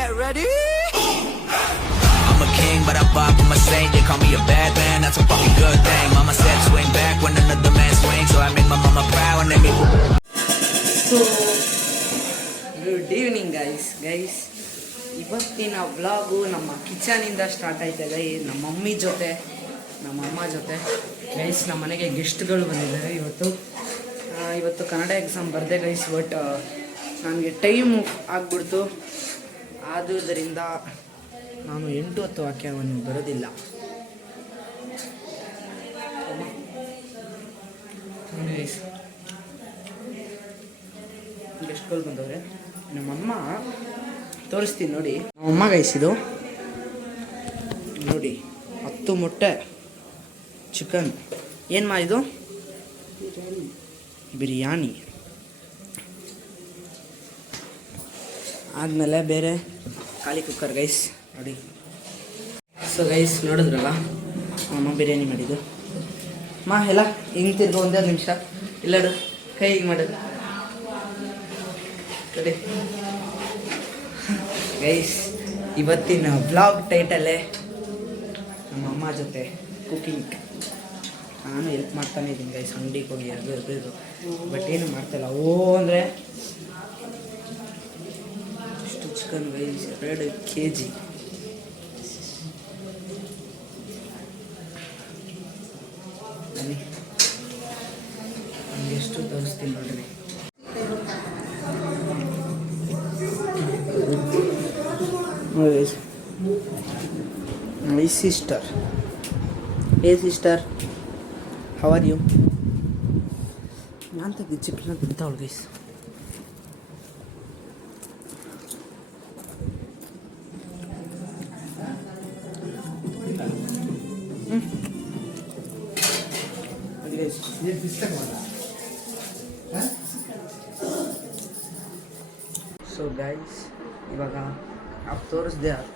get ready. I'm a king, but I vibe with my saint. They call me a bad man, that's a fucking good thing. Mama said swing back when another man swings, so I made my mama proud and they made me. So, good evening guys. ಇವತ್ತಿನ vlog ನಮ್ಮ ಕಿಚನಿಂದ start ಆಯ್ತದೆ. ನಮ್ಮ mummy ಜೊತೆ ನಮ್ಮ ಅಮ್ಮ ಜೊತೆ guys. ನಮ್ಮ ಮನೆಗೆ ಗೆಸ್ಟ್ಗಳು ಬಂದಿದ್ದಾರೆ ಇವತ್ತು ಕನ್ನಡ ಎಕ್ಸಾಮ್ ಬರದೆ ಗೈಸ್. ಬಟ್ ನನಗೆ ಟೈಮ್ ಆಗ್ಬಿಡ್ತು, ಆದುದರಿಂದ ನಾನು 8 ವಾಕ್ಯವನ್ನು ಬರೋದಿಲ್ಲ. ಗೈಸ್ ಗೆಸ್ಟ್ಗಳು ಬಂದವ್ರೆ. ನಮ್ಮಮ್ಮ ತೋರಿಸ್ತೀನಿ ನೋಡಿ. ನಮ್ಮಮ್ಮ ಗೈಸ್ ಇದು ನೋಡಿ 10 ಮೊಟ್ಟೆ ಚಿಕನ್. ಏನು ಇದು ಬಿರಿಯಾನಿ. ಆದಮೇಲೆ ಬೇರೆ ಖಾಲಿ ಕುಕ್ಕರ್ ಗೈಸ್ ನೋಡಿ. ಸೊ ಗೈಸ್ ನೋಡಿದ್ರಲ್ಲ ಅಮ್ಮ ಬಿರಿಯಾನಿ ಮಾಡಿದ್ದು. ಎಲ್ಲ ಹಿಂಗೆ ತಿರ್ಗೋ ಒಂದೇ ನಿಮಿಷ ಇಲ್ಲಡು ಕೈ ಹಿಂಗೆ ಮಾಡೋದು ಕಡೆ ಗೈಸ್. ಇವತ್ತಿನ ವ್ಲಾಗ್ ಟೈಟಲ್ಲೇ ನಮ್ಮ ಅಮ್ಮ ಜೊತೆ ಕುಕಿಂಗ್. ನಾನು ಹೆಲ್ಪ್ ಮಾಡ್ತಾನೆ ಇದ್ದೀನಿ ಗೈಸ್, ಅಂಗಡಿಗೆ ಹೋಗಿ ಅದು ಬಟ್ ಏನು ಮಾಡ್ತಾಯಿಲ್ಲ. ಅಂದರೆ ಇಷ್ಟು ಚಿಕನ್ ಗೈಸ್ 2 kg. ನನಗೆ ಎಷ್ಟು ತೋರಿಸ್ತೀನಿ ನೋಡ್ರಿ. My sister. Hey sister, how are you? ನಾನು ತೆಗೆದು ಚಿಕ್ಕನ ತಿಂತಾವಳು ಗೈಸ್. ಸೊ ಗೈಸ್ ಇವಾಗ ಅದು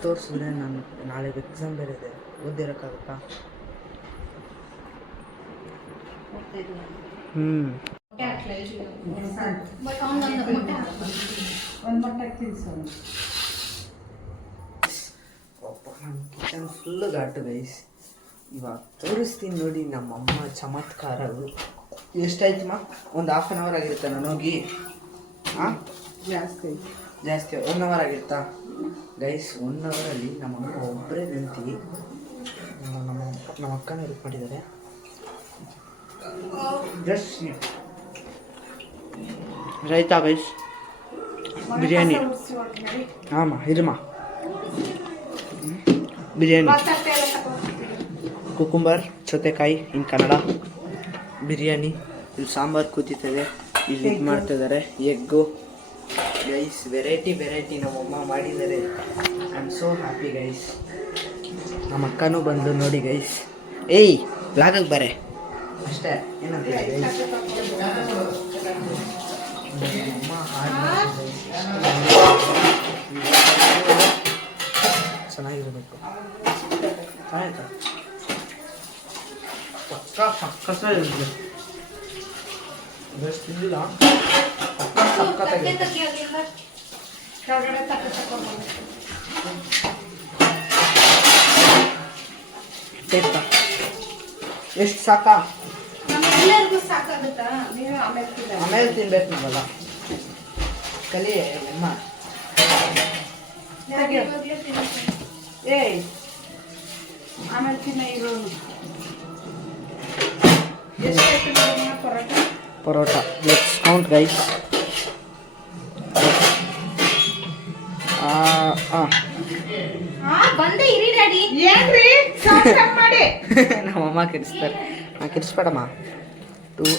ತೋರಿಸಿದ್ರೆ ನಾನು ನಾಳೆ ಎಕ್ಸಾಮ್ ಬೇರೆ ಇದೆ, ಓದಿರೋಕ್ಕಾಗುತ್ತಾ? ಕಿಚನ್ ಫುಲ್ಲು ಘಾಟು ಗೈಸ್. ಇವಾಗ ತೋರಿಸ್ತೀನಿ ನೋಡಿ ನಮ್ಮಮ್ಮ ಚಮತ್ಕಾರಗಳು. ಎಷ್ಟಾಯ್ತಮ್ಮ? ಒಂದು 1/2 hour ಆಗಿರುತ್ತೆ ನಾನು ಹೋಗಿ. ಜಾಸ್ತಿ 1 hour ಆಗಿರ್ತಾ ಗೈಸ್. 1 hour ನಮ್ಮಮ್ಮ ಒಬ್ಬರೇ ನಿಂತು ನಮ್ಮ ಅಕ್ಕನ ಹೆಲ್ಪ್ ಮಾಡಿದ್ದಾರೆ. ಜಸ್ಟ್ ರೈತಾ ಗೈಸ್, ಬಿರಿಯಾನಿ. ಹಾಂ ಇರಮ್ಮ, ಬಿರಿಯಾನಿ, ಕುಕುಂಬರ್ ಸೌತೆಕಾಯಿ ಇನ್ ಕನ್ನಡ ಬಿರಿಯಾನಿ. ಇಲ್ಲಿ ಸಾಂಬಾರು ಕೂತಿರ್ತದೆ, ಇಲ್ಲಿ ಇದು ಮಾಡ್ತಿದ್ದಾರೆ ಎಗ್ಗು ಗೈಸ್. ವೆರೈಟಿ ನಮ್ಮಮ್ಮ ಮಾಡಿದ್ದಾರೆ. I am so happy guys. ನಮ್ಮ ಅಕ್ಕನೂ ಬಂದು ನೋಡಿ ಗೈಸ್. ಏಯ್ ಬ್ಲಾಗಿಗೆ ಬರೆ ಅಷ್ಟೇ, ಏನಂತ ಅಮ್ಮ ಚೆನ್ನಾಗಿರಬೇಕು. ಆಯ್ತಾ ಪಕ್ಕ ಇರುತ್ತೆ ಬೆಸ್ಟ್ ತಿಂದಿಲ್ಲ. ಎಷ್ಟು ಸಾಕಾ? ಆಮೇಲೆ ತಿನ್ಬೇಕು ನಾವಲ್ಲ. ಕಲಿ ಅಮ್ಮ. ಏಯ್ ಆಮೇಲೆ ತಿನ್ನ ಇರೋನು. ಪರೋಟ. Let's count guys. ನಮ್ಮಮ್ಮ ಕಿರಿಸ್ತಾರೆ. ನಾ ಕಿರಿಸ್ಬೇಡಮ್ಮ. 2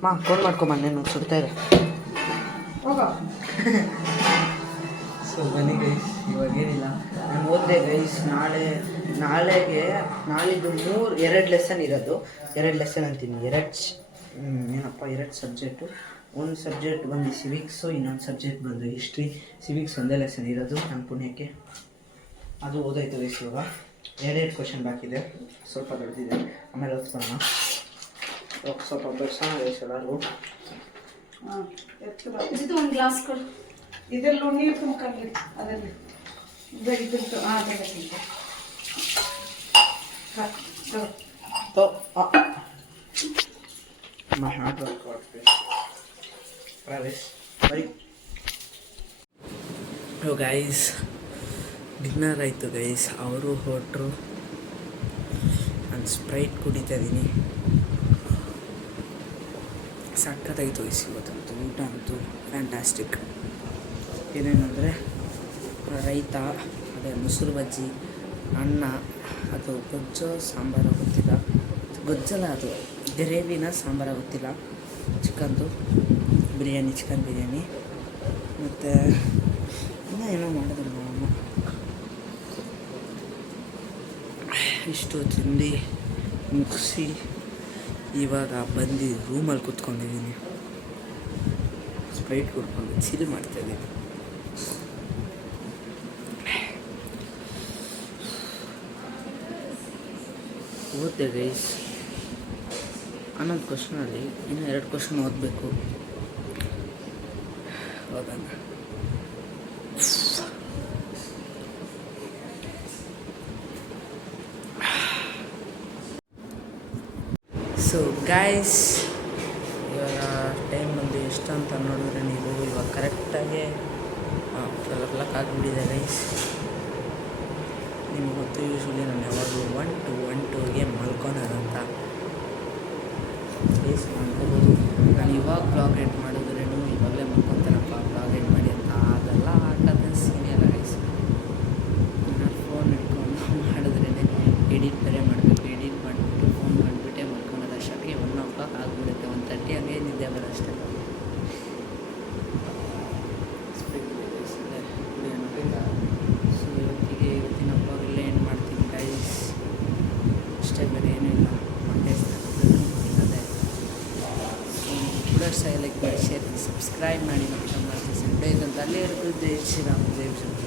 3 ಫೋನ್ ಮಾಡ್ಕೊಂಬ, ನಾನು ಸುಡ್ತಾ ಇದೆ. ಸೊ ಬನ್ನಿ ಗೈಸ್, ಇವಾಗೇನಿಲ್ಲ ನಾನು ಓದಿದೆ ಗೈಸ್. ನಾಳಿದ್ದು 2 ಲೆಸನ್ ಇರೋದು. 2 ಲೆಸನ್ ಅಂತೀನಿ, 2 ಸಬ್ಜೆಕ್ಟು. ಒಂದು ಸಬ್ಜೆಕ್ಟ್ ಬಂದು ಸಿವಿಕ್ಸು, ಇನ್ನೊಂದು ಸಬ್ಜೆಕ್ಟ್ ಬಂದು ಹಿಸ್ಟ್ರಿ. ಸಿವಿಕ್ಸ್ ಒಂದೇ ಲೆಸನ್ ಇರೋದು ನನ್ನ ಪುಣ್ಯಕ್ಕೆ. ಅದು ಓದಾಯ್ತು ಗೈಸ್. ಇವಾಗ 2 ಕ್ವಶನ್ ಬಾಕಿದೆ, ಸ್ವಲ್ಪ ದೊಡ್ಡದಿದೆ, ಆಮೇಲೆ ಓದ್ಕೊಳ್ಳೋಣ. ಸ್ವಲ್ಪ ಬರ್ಸೋಣ ಗೈಸ್ ಎಲ್ಲರಿಗೂ. ಹಾಂ ಎತ್ತು ಇದು ಒಂದು ಗ್ಲಾಸ್ ಕೊಡು. ಇದೆಲ್ಲ ನೀರು ತುಂಬ್ಕೊಂಡ್ರಿ ಅದರಲ್ಲಿ ಬೆಳೆದಿತ್ತು ಅದೆಲ್ಲ My hard work got Travis. Bye. Oh guys, dinner ಆಯಿತು ಗೈಸ್. ಅವರು ಹೊರಟರು, ನಾನು ಸ್ಪ್ರೈಟ್ ಕುಡಿತಾ ಇದ್ದೀನಿ. ಸಕ್ಕತ್ತಾಗಿತ್ತು ಗೈಸ್ ಇವತ್ತಂತೂ. ಊಟ ಅಂತೂ ಫ್ಯಾಂಟಾಸ್ಟಿಕ್. ಏನೇನಂದರೆ ರೈತ, ಅದೇ ಮೊಸರು ಬಜ್ಜಿ, ಅನ್ನ, ಅದು ಗೊಜ್ಜು ಸಾಂಬಾರು ಗೊತ್ತಿಲ್ಲ, ಗೊಜ್ಜಲ್ಲ ಅದು ಗ್ರೇವಿನ ಸಾಂಬಾರು ಗೊತ್ತಿಲ್ಲ, ಚಿಕನ್ದು ಬಿರಿಯಾನಿ, ಚಿಕನ್ ಬಿರಿಯಾನಿ, ಮತ್ತು ಇನ್ನೂ ಏನೋ ಮಾಡಿದ್ರು ನಮ್ಮಮ್ಮ. ಇಷ್ಟು ತಿಂದು ಮುಗಿಸಿ ಇವಾಗ ಬಂದು ರೂಮಲ್ಲಿ ಕೂತ್ಕೊಂಡಿದ್ದೀನಿ. ಸ್ಪ್ರೈಟ್ ಕುಡ್ಕೊಂಡು ಚಿಲ್ ಮಾಡ್ತಾಯಿದ್ದೀನಿ. ಓದ್ತೆ ಗೈಸ್. 11 ಕ್ವಶನಲ್ಲಿ ಇನ್ನೂ 2 ಕ್ವಶನ್ ಓದಬೇಕು. ಓದೋಣ. ಸೊ ಗೈಸ್, ಇವಾಗ ಟೈಮ್ ಬಂದು ಎಷ್ಟು ಅಂತ ನೋಡಿದ್ರೆ ನೀವು ಇವಾಗ ಕರೆಕ್ಟಾಗಿ 12 o'clock ಆಗಿಬಿಟ್ಟಿದೆ ಗೈಸ್. ನಿಮ್ಗೆ ಗೊತ್ತು, ಯೂಶ್ವಲಿ ನಾನು ಯಾವಾಗಲೂ 1 to 1-2ಗೆ ಮಲ್ಕೊಳೋದಂತ. ಪ್ಲೀಸ್ ಮಾಡ್ಕೋಬೋದು. ನಾನು ಇವಾಗ ಬ್ಲಾಗ್ ಎಡ್ ಮಾಡಿದ್ರೆ ನೀವು ಇವಾಗಲೇ ಮಲ್ಕೊತಾರಪ್ಪ ಬ್ಲಾಗ್ ಎಡ್ ಮಾಡಿ ಅಂತ, ಅದೆಲ್ಲ ಆಟದ ಸೀನಿಯರ್ ಗೈಸ್. ನಾನು ಫೋನ್ ಇಟ್ಕೊಂಡು ಮಾಡಿದ್ರೇ ಎಡಿಟ್ ಬೇರೆ ಮಾಡಬೇಕು. ಎಡಿಟ್ ಮಾಡಿಬಿಟ್ಟು ಫೋನ್ ಮಾಡಿಬಿಟ್ಟೆ ಮಲ್ಕೊಳೋದು. ಅಷ್ಟೊತ್ತಿಗೆ 1 o'clock ಆಗಿಬಿಡುತ್ತೆ. 1:30 ಹಂಗೆ ನಿದ್ದೆ ಬರೋಷ್ಟೇ. ಸೊ ಇವತ್ತಿನ ಬ್ಲಾಗ್ ಇಲ್ಲೇ ಎಂಡ್ ಮಾಡ್ತೀನಿ ಗೈಸ್. ಅಷ್ಟೇ, ಬೇರೆ ಏನೂ ಇಲ್ಲ. ಮತ್ತೆ ಅದೇ ಬುಡರ್ ಲೈಕ್ ಮಾಡಿ, ಶೇರ್, ಸಬ್ಸ್ಕ್ರೈಬ್ ಮಾಡಿ. ನಮ್ಮ ಚಾನಲ್ ಸಂಡೇ ಇದ್ದಂತ ಅಲ್ಲೇ ಇರ್ತದೆ. ಜೈ ಶ್ರೀರಾಮ್, ಜೈ ಶ್ರೀರಾಮ್.